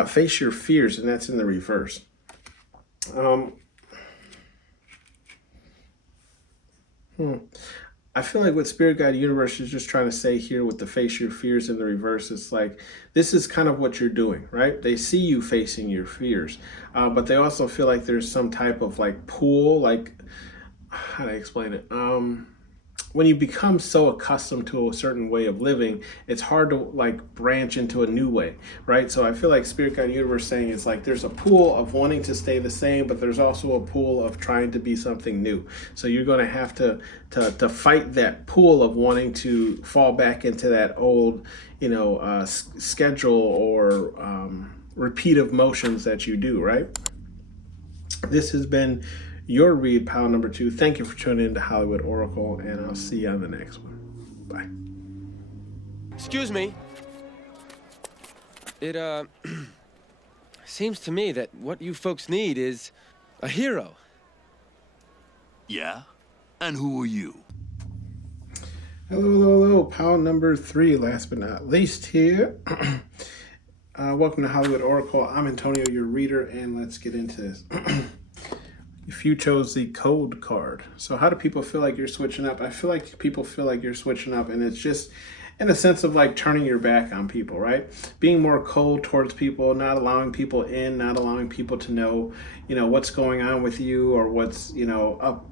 face your fears, and that's in the reverse. I feel like what Spirit Guide Universe is just trying to say here with the face your fears in the reverse, it's like this is kind of what you're doing, right? They see you facing your fears, but they also feel like there's some type of like pool, like how do I explain it? When you become so accustomed to a certain way of living, it's hard to like branch into a new way, right? So I feel like Spirit Guide Universe saying it's like there's a pool of wanting to stay the same, but there's also a pool of trying to be something new. So you're going to have to fight that pool of wanting to fall back into that old, schedule or repeat of motions that you do, right? This has been your read, pile number 2. Thank you for tuning in to Hollywood Oracle, and I'll see you on the next one. Bye. Excuse me. It, seems to me that what you folks need is a hero. Yeah? And who are you? Hello, pile number 3, last but not least here. Welcome to Hollywood Oracle. I'm Antonio, your reader, and let's get into this. If you chose the code card. So how do people feel like you're switching up? I feel like people feel like you're switching up, and it's just in a sense of like turning your back on people, right? Being more cold towards people, not allowing people in, not allowing people to know, what's going on with you or what's,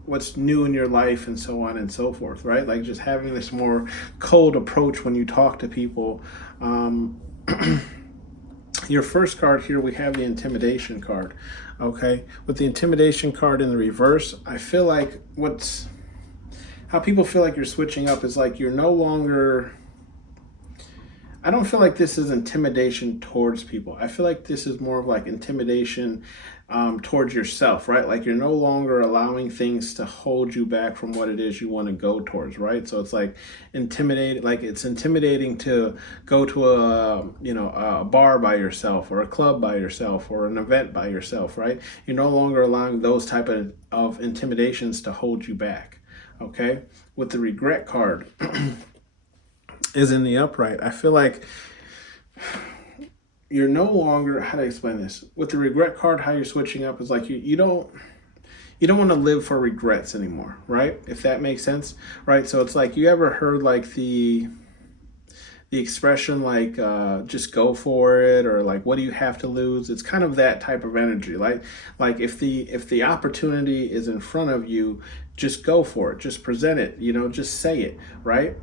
what's new in your life and so on and so forth, right? Like just having this more cold approach when you talk to people. Your first card here, we have the intimidation card. Okay, with the intimidation card in the reverse, I feel like how people feel like you're switching up is like you're no longer, I don't feel like this is intimidation towards people. I feel like this is more of like intimidation towards yourself, right? Like you're no longer allowing things to hold you back from what it is you want to go towards, right? So it's like intimidating, like it's intimidating to go to a bar by yourself, or a club by yourself, or an event by yourself, right? You're no longer allowing those type of intimidations to hold you back. Okay, with the regret card is in the upright. I feel like you're no longer, how do I explain this? With the regret card, how you're switching up is like you don't want to live for regrets anymore, right? If that makes sense, right? So it's like, you ever heard like the expression like just go for it, or like what do you have to lose? It's kind of that type of energy. Like if the opportunity is in front of you, just go for it, just present it, just say it, right?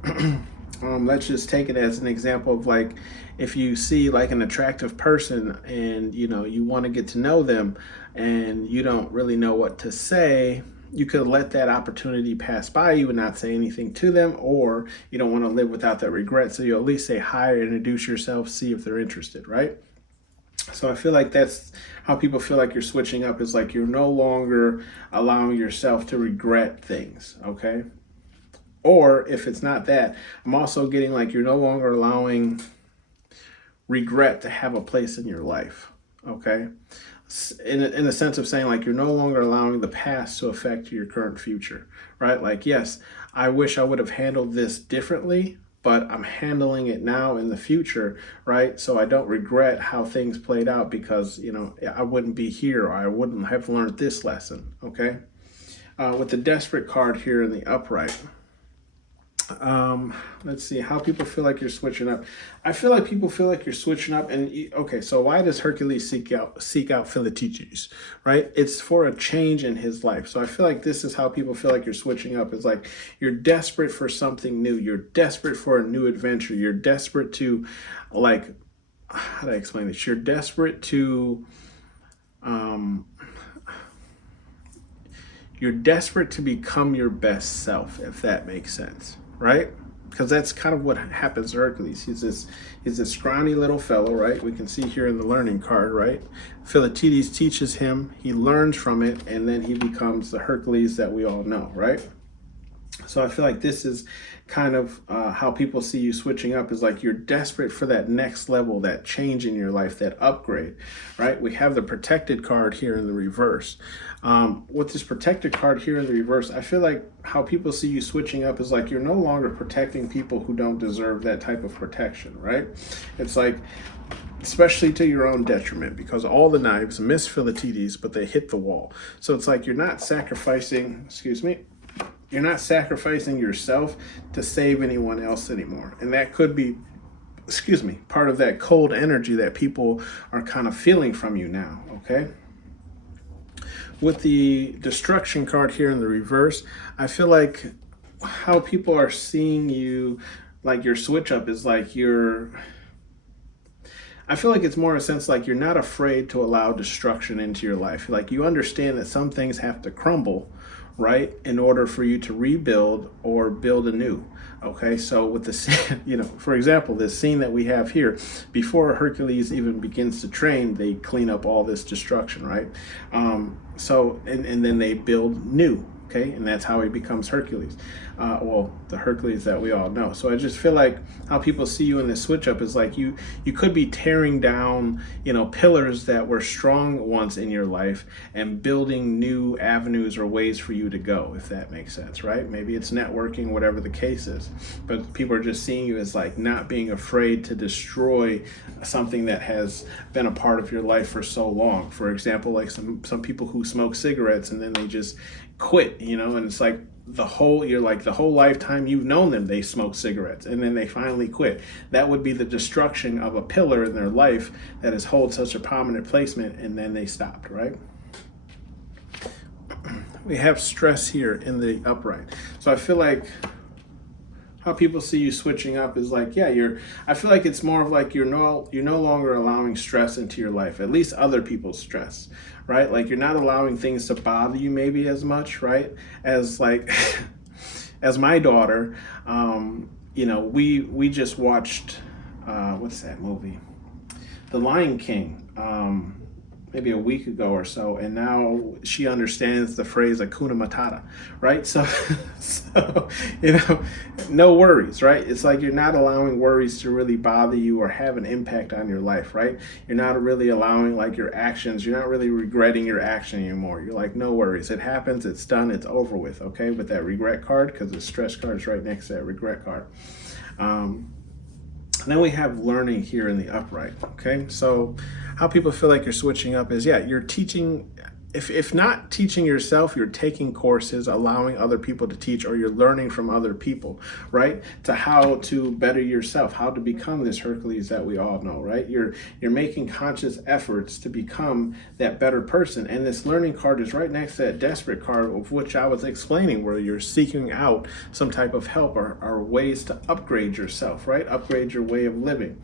Let's just take it as an example of like, if you see like an attractive person and you want to get to know them and you don't really know what to say, you could let that opportunity pass by you and not say anything to them, or you don't want to live without that regret, so you at least say hi, introduce yourself, see if they're interested, right? So I feel like that's how people feel like you're switching up, is like you're no longer allowing yourself to regret things, okay? Or if it's not that, I'm also getting like you're no longer allowing regret to have a place in your life, okay? In a sense of saying like you're no longer allowing the past to affect your current future, right? Like, yes, I wish I would have handled this differently, but I'm handling it now in the future, right? So I don't regret how things played out, because, I wouldn't be here, or I wouldn't have learned this lesson, okay? With the desperate card here in the upright, let's see how people feel like you're switching up. I feel like people feel like you're switching up. And okay, so why does Hercules seek out Philoctetes, right? It's for a change in his life. So I feel like this is how people feel like you're switching up. It's like you're desperate for something new, you're desperate for a new adventure, you're desperate to, like, how do I explain this? You're desperate to become your best self, if that makes sense, right? Because that's kind of what happens to Hercules. He's this scrawny little fellow, right? We can see here in the learning card, right? Philoctetes teaches him, he learns from it, and then he becomes the Hercules that we all know, right? So I feel like this is kind of how people see you switching up, is like you're desperate for that next level, that change in your life, that upgrade, right? We have the protected card here in the reverse. With this protected card here in the reverse, I feel like how people see you switching up is like you're no longer protecting people who don't deserve that type of protection, right? It's like, especially to your own detriment, because all the knives miss Philoctetes, but they hit the wall. So it's like you're not sacrificing, you're not sacrificing yourself to save anyone else anymore. And that could be, part of that cold energy that people are kind of feeling from you now, okay? With the destruction card here in the reverse, I feel like how people are seeing you, like your switch up, is like I feel like it's more a sense like you're not afraid to allow destruction into your life. Like you understand that some things have to crumble, right, in order for you to rebuild or build anew. Okay, so with the, for example, this scene that we have here, before Hercules even begins to train, they clean up all this destruction, right? So and then they build new. Okay, and that's how he becomes Hercules. The Hercules that we all know. So I just feel like how people see you in this switch up is like you could be tearing down, pillars that were strong once in your life and building new avenues or ways for you to go, if that makes sense, right? Maybe it's networking, whatever the case is. But people are just seeing you as like not being afraid to destroy something that has been a part of your life for so long. For example, like some people who smoke cigarettes and then they just quit, and it's like the whole lifetime you've known them, they smoke cigarettes and then they finally quit. That would be the destruction of a pillar in their life that has held such a prominent placement, and then they stopped, right? We have stress here in the upright. So I feel like how people see you switching up is like, I feel like it's more of like you're no longer allowing stress into your life, at least other people's stress, right? Like you're not allowing things to bother you maybe as much, right? As like, as my daughter, we just watched, what's that movie? The Lion King. maybe a week ago or so, and now she understands the phrase Hakuna Matata, right? So, so no worries, right? It's like you're not allowing worries to really bother you or have an impact on your life, right? You're not really allowing like your actions. You're not really regretting your action anymore. You're like, no worries. It happens. It's done. It's over with. Okay, with that regret card, because the stress card is right next to that regret card. And then we have learning here in the upright. Okay, so how people feel like you're switching up is, yeah, you're teaching. If not teaching yourself, you're taking courses, allowing other people to teach, or you're learning from other people, right? To how to better yourself, how to become this Hercules that we all know, right? You're making conscious efforts to become that better person. And this learning card is right next to that desperate card, of which I was explaining, where you're seeking out some type of help or ways to upgrade yourself, right? Upgrade your way of living.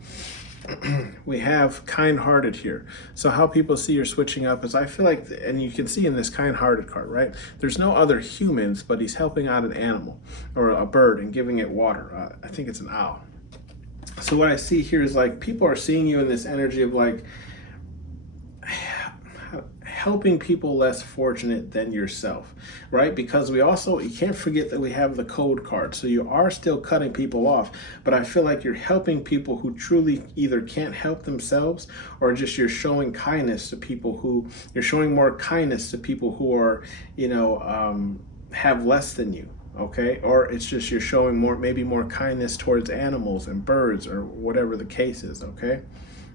We have kind-hearted here. So how people see you're switching up is, I feel like, and you can see in this kind-hearted card, right? There's no other humans, but he's helping out an animal or a bird and giving it water. I think it's an owl. So what I see here is like people are seeing you in this energy of like helping people less fortunate than yourself, right? Because you can't forget that we have the code card. So you are still cutting people off, but I feel like you're helping people who truly either can't help themselves, or just you're showing kindness to people you're showing more kindness to people who are, have less than you. Okay, or it's just you're showing maybe more kindness towards animals and birds, or whatever the case is. Okay.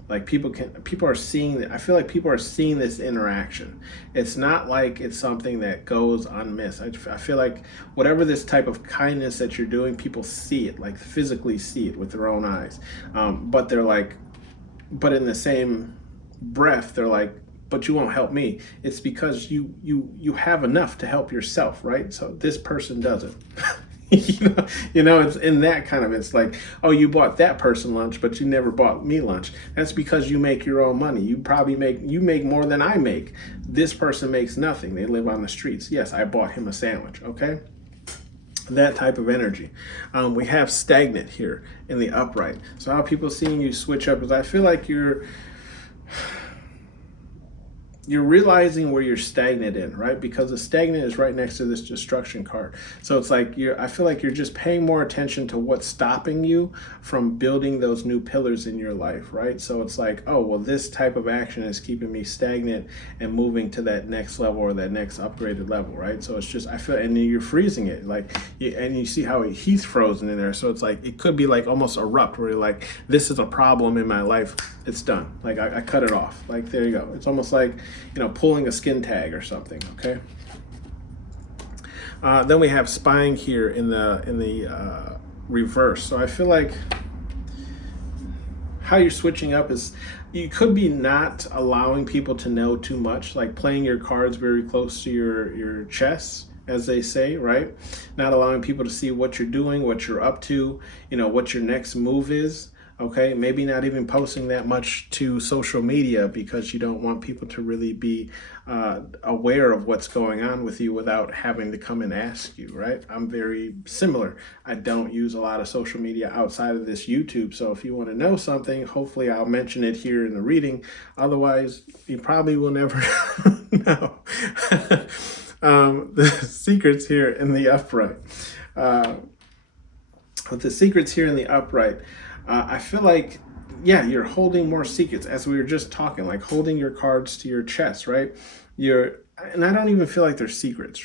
Like people are seeing that. I feel like people are seeing this interaction. It's not like it's something that goes unmissed. I feel like whatever this type of kindness that you're doing, people see it, like physically see it with their own eyes. But they're like, but in the same breath, they're like, but you won't help me. It's because you have enough to help yourself, right? So this person doesn't. It's in that kind of, it's like, oh, you bought that person lunch, but you never bought me lunch. That's because you make your own money. You make more than I make. This person makes nothing. They live on the streets. Yes, I bought him a sandwich. Okay. That type of energy. We have stagnant here in the upright. So how people seeing you switch up is, I feel like you're realizing where you're stagnant in, right? Because the stagnant is right next to this destruction card. So it's like I feel like you're just paying more attention to what's stopping you from building those new pillars in your life, right? So it's like, oh, well, this type of action is keeping me stagnant and moving to that next level or that next upgraded level, right? So it's just, I feel, and you're freezing it, like, and you see how he's frozen in there. So it's like, it could be like almost erupt, where you're like, this is a problem in my life. It's done. Like I cut it off. Like, there you go. It's almost like, pulling a skin tag or something. Okay. Then we have spying here in the reverse. So I feel like how you're switching up is, you could be not allowing people to know too much, like playing your cards very close to your chest, as they say, right? Not allowing people to see what you're doing, what you're up to, what your next move is. Okay, maybe not even posting that much to social media, because you don't want people to really be aware of what's going on with you without having to come and ask you, right? I'm very similar. I don't use a lot of social media outside of this YouTube. So if you want to know something, hopefully I'll mention it here in the reading. Otherwise, you probably will never know. The secrets here in the upright. With the secrets here in the upright, I feel like, yeah, you're holding more secrets, as we were just talking, like holding your cards to your chest, right? And I don't even feel like they're secrets,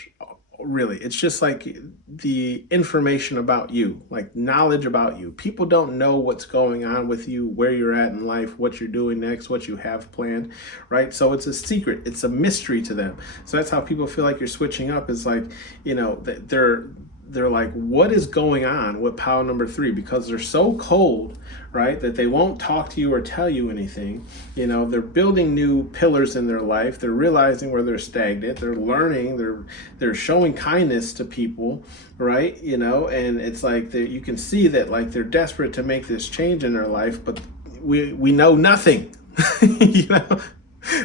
really. It's just like the information about you, like knowledge about you. People don't know what's going on with you, where you're at in life, what you're doing next, what you have planned, right? So it's a secret. It's a mystery to them. So that's how people feel like you're switching up, is like, they're like, what is going on with pile number 3? Because they're so cold, right, that they won't talk to you or tell you anything. They're building new pillars in their life. They're realizing where they're stagnant. They're learning. They're showing kindness to people, right? And it's like you can see that, like, they're desperate to make this change in their life, but we know nothing.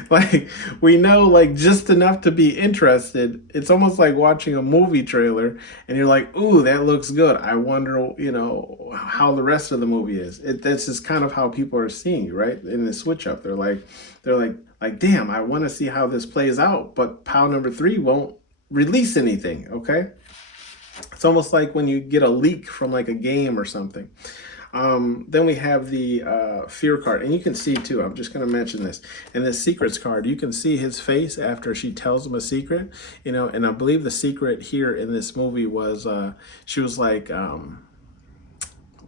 Like, we know, like, just enough to be interested. It's almost like watching a movie trailer and you're like, ooh, that looks good. I wonder, how the rest of the movie is. That's just kind of how people are seeing you, right? In the switch up, they're like like, damn, I want to see how this plays out, but pile number 3 won't release anything. Okay, it's almost like when you get a leak from like a game or something. Then we have the fear card, and you can see too, I'm just going to mention this, in this secrets card, you can see his face after she tells him a secret, and I believe the secret here in this movie was, she was like,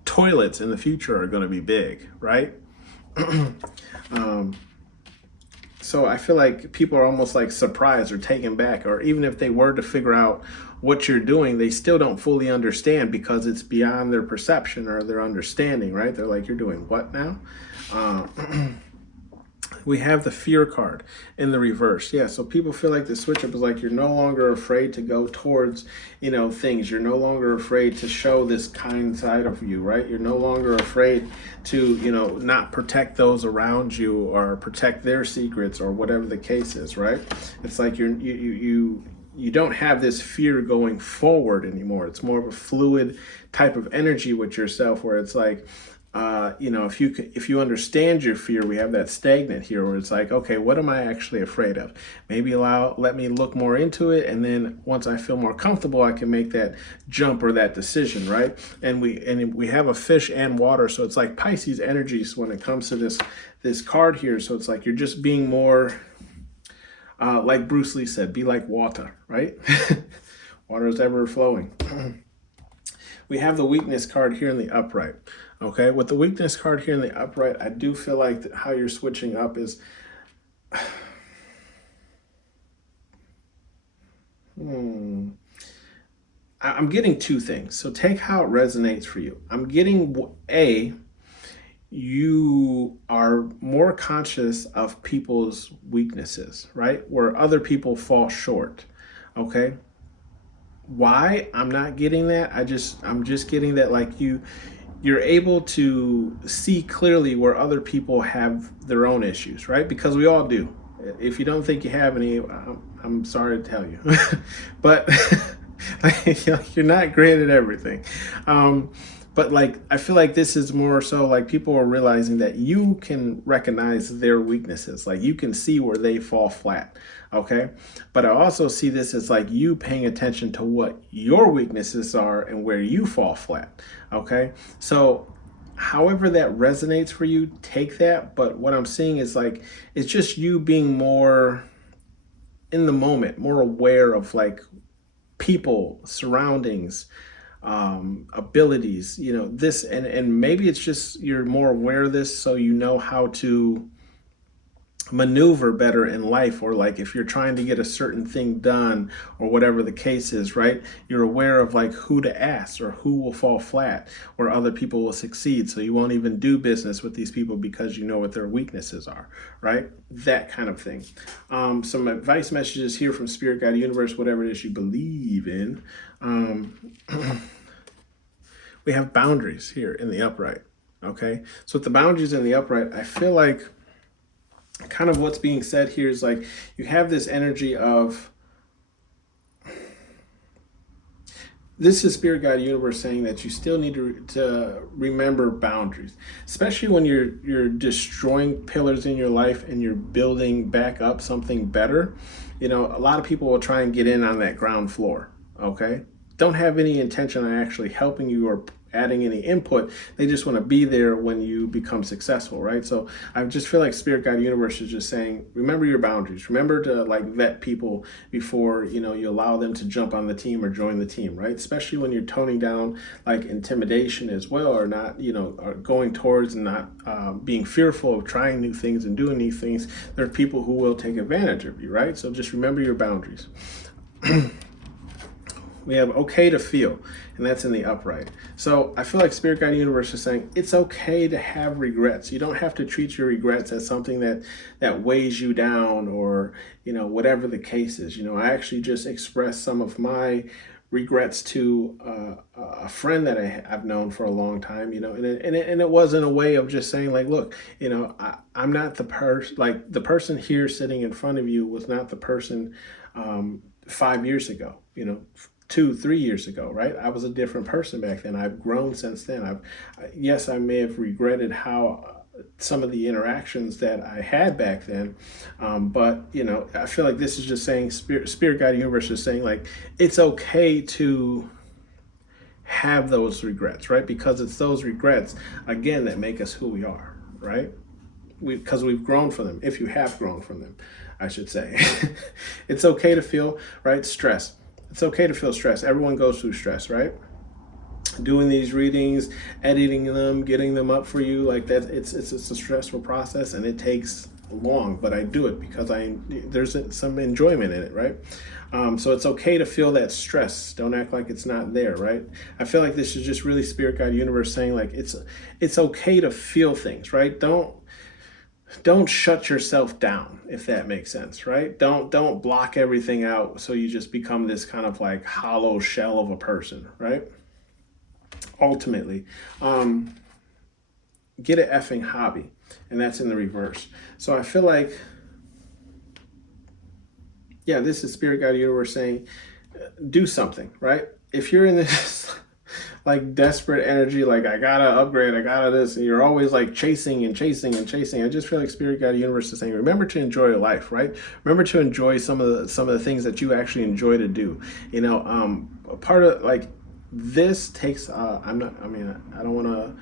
toilets in the future are going to be big, right? So I feel like people are almost like surprised or taken back, or even if they were to figure out what you're doing, they still don't fully understand because it's beyond their perception or their understanding, right? They're like, you're doing what now? We have the fear card in the reverse. Yeah, so people feel like the switch up is like you're no longer afraid to go towards, things. You're no longer afraid to show this kind side of you, right? You're no longer afraid to, not protect those around you or protect their secrets or whatever the case is, right? It's like you don't have this fear going forward anymore. It's more of a fluid type of energy with yourself where it's like, if you understand your fear, we have that stagnant here where it's like, okay, what am I actually afraid of? Maybe let me look more into it, and then once I feel more comfortable, I can make that jump or that decision, right? And we have a fish and water, so it's like Pisces energies when it comes to this card here. So it's like you're just being more, like Bruce Lee said, be like water, right? Water is ever flowing. We have the weakness card here in the upright. Okay, with the weakness card here in the upright, I do feel like how you're switching up is, I'm getting 2 things. So take how it resonates for you. I'm getting you are more conscious of people's weaknesses, right? Where other people fall short. Okay. Why? I'm not getting that. I'm just getting that like you're able to see clearly where other people have their own issues, right? Because we all do. If you don't think you have any, I'm sorry to tell you, but you're not great at everything. But like, I feel like this is more so like people are realizing that you can recognize their weaknesses. Like you can see where they fall flat. Okay. But I also see this as like you paying attention to what your weaknesses are and where you fall flat. Okay. So however that resonates for you, take that. But what I'm seeing is like, it's just you being more in the moment, more aware of like people, surroundings, abilities, this, and maybe it's just you're more aware of this so you know how to maneuver better in life, or like if you're trying to get a certain thing done or whatever the case is, right? You're aware of like who to ask or who will fall flat or other people will succeed, so you won't even do business with these people because you know what their weaknesses are, right? That kind of thing. Some advice messages here from Spirit Guide Universe, whatever it is you believe in. We have boundaries here in the upright. Okay, so with the boundaries in the upright, I feel like kind of what's being said here is like you have this energy of, this is Spirit Guide Universe saying that you still need to remember boundaries, especially when you're destroying pillars in your life and you're building back up something better. A lot of people will try and get in on that ground floor. Okay, don't have any intention on actually helping you or adding any input. They just want to be there when you become successful, right? So I just feel like Spirit Guide Universe is just saying, remember your boundaries. Remember to like vet people before, you allow them to jump on the team or join the team, right? Especially when you're toning down like intimidation as well, or not, or going towards and not being fearful of trying new things and doing these things. There are people who will take advantage of you, right? So just remember your boundaries. We have okay to feel, and that's in the upright. So I feel like Spirit Guide Universe is saying it's okay to have regrets. You don't have to treat your regrets as something that weighs you down or, whatever the case is. I actually just expressed some of my regrets to a friend that I've known for a long time, and it wasn't a way of just saying like, look, I'm not the person, like the person here sitting in front of you was not the person 5 years ago, 2-3 years ago, right? I was a different person back then. I've grown since then. Yes, I may have regretted how some of the interactions that I had back then. But I feel like this is just saying spirit guide universe is saying like it's okay to have those regrets, right? Because it's those regrets again that make us who we are, right? Because we've grown from them. If you have grown from them, I should say. It's okay to feel, right, stress. It's okay to feel stress. Everyone goes through stress, right? Doing these readings, editing them, getting them up for you, like that, it's a stressful process, and it takes long, but I do it because there's some enjoyment in it, right? So it's okay to feel that stress. Don't act like it's not there, right? I feel like this is just really spirit guide universe saying like it's okay to feel things, right? Don't shut yourself down, if that makes sense, right? Don't block everything out so you just become this kind of like hollow shell of a person, right? Ultimately, get an effing hobby, and that's in the reverse. So I feel like, yeah, this is spirit guide universe saying, do something, right? If you're in this like desperate energy, like I gotta upgrade, I gotta this, and you're always like chasing and chasing and chasing, I just feel like spirit guide universe is saying, remember to enjoy your life, right? Remember to enjoy some of the things that you actually enjoy to do. Part of like this takes I don't want to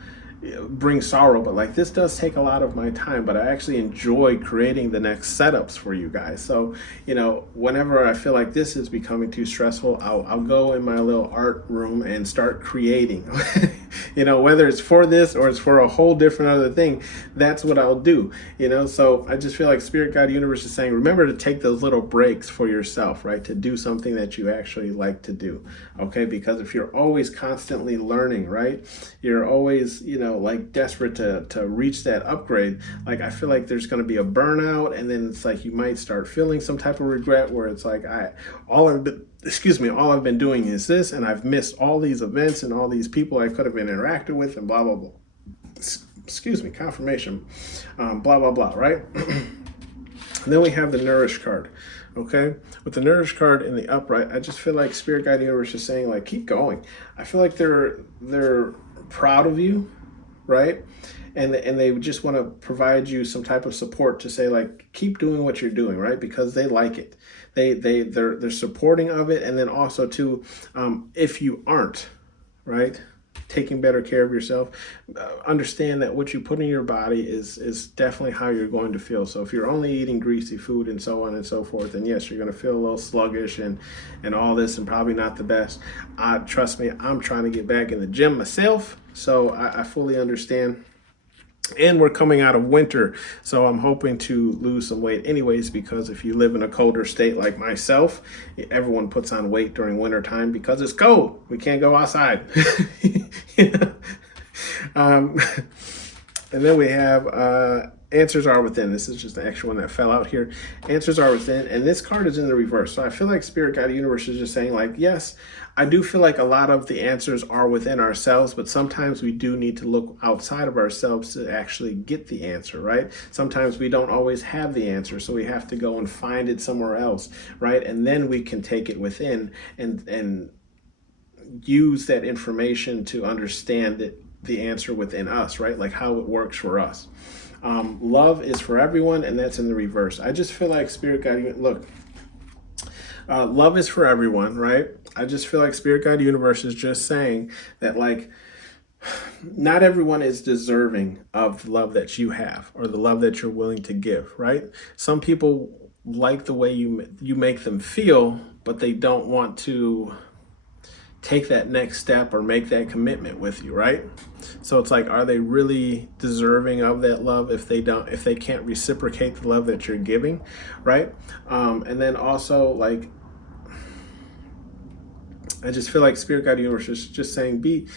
bring sorrow, but like this does take a lot of my time, but I actually enjoy creating the next setups for you guys. So whenever I feel like this is becoming too stressful, I'll go in my little art room and start creating. Whether it's for this or it's for a whole different other thing, that's what I'll do. So I just feel like spirit guide universe is saying, remember to take those little breaks for yourself, right? To do something that you actually like to do. Okay, because if you're always constantly learning, right, you're always like desperate to reach that upgrade, like I feel like there's going to be a burnout, and then it's like you might start feeling some type of regret where it's like all I've been doing is this, and I've missed all these events and all these people I could have been interacted with, and blah blah blah. Confirmation, blah blah blah, right? And then we have the Nourish card. Okay, with the Nourish card in the upright, I just feel like spirit guide universe is saying like keep going. I feel like they're proud of you, right? And they just want to provide you some type of support to say like keep doing what you're doing, right? Because they like it. They're supporting of it, and then also too, if you aren't, right, taking better care of yourself, understand that what you put in your body is definitely how you're going to feel. So if you're only eating greasy food and so on and so forth, then yes, you're going to feel a little sluggish and all this, and probably not the best. Trust me, I'm trying to get back in the gym myself, so I fully understand. And we're coming out of winter, so I'm hoping to lose some weight anyways, because if you live in a colder state like myself, everyone puts on weight during winter time because it's cold. We can't go outside. And then we have answers are within. This is just the extra one that fell out here. Answers are within, and this card is in the reverse. So I feel like spirit guide universe is just saying like, yes, I do feel like a lot of the answers are within ourselves, but sometimes we do need to look outside of ourselves to actually get the answer, right? Sometimes we don't always have the answer, so we have to go and find it somewhere else, right? And then we can take it within and use that information to understand the answer within us, right? Like how it works for us. Love is for everyone, and that's in the reverse. I just feel like spirit guide, look, love is for everyone, right? I just feel like spirit guide universe is just saying that like not everyone is deserving of the love that you have or the love that you're willing to give, right? Some people like the way you make them feel, but they don't want to take that next step or make that commitment with you, right? So it's like, are they really deserving of that love if they can't reciprocate the love that you're giving, right? And then also like, I just feel like spirit guide universe is just saying be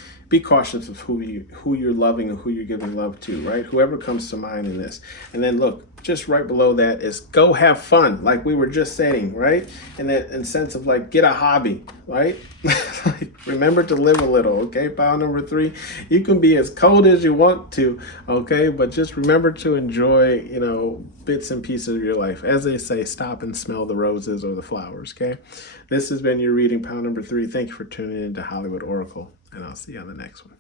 cautious of who you're loving and who you're giving love to, right? Whoever comes to mind in this. And then look, just right below that is go have fun, like we were just saying, right? And that in sense of like get a hobby, right? Like, remember to live a little, okay? Pile number 3, you can be as cold as you want to, okay? But just remember to enjoy, bits and pieces of your life. As they say, stop and smell the roses or the flowers, okay? This has been your reading, pile number 3. Thank you for tuning in to Hollywood Oracle, and I'll see you on the next one.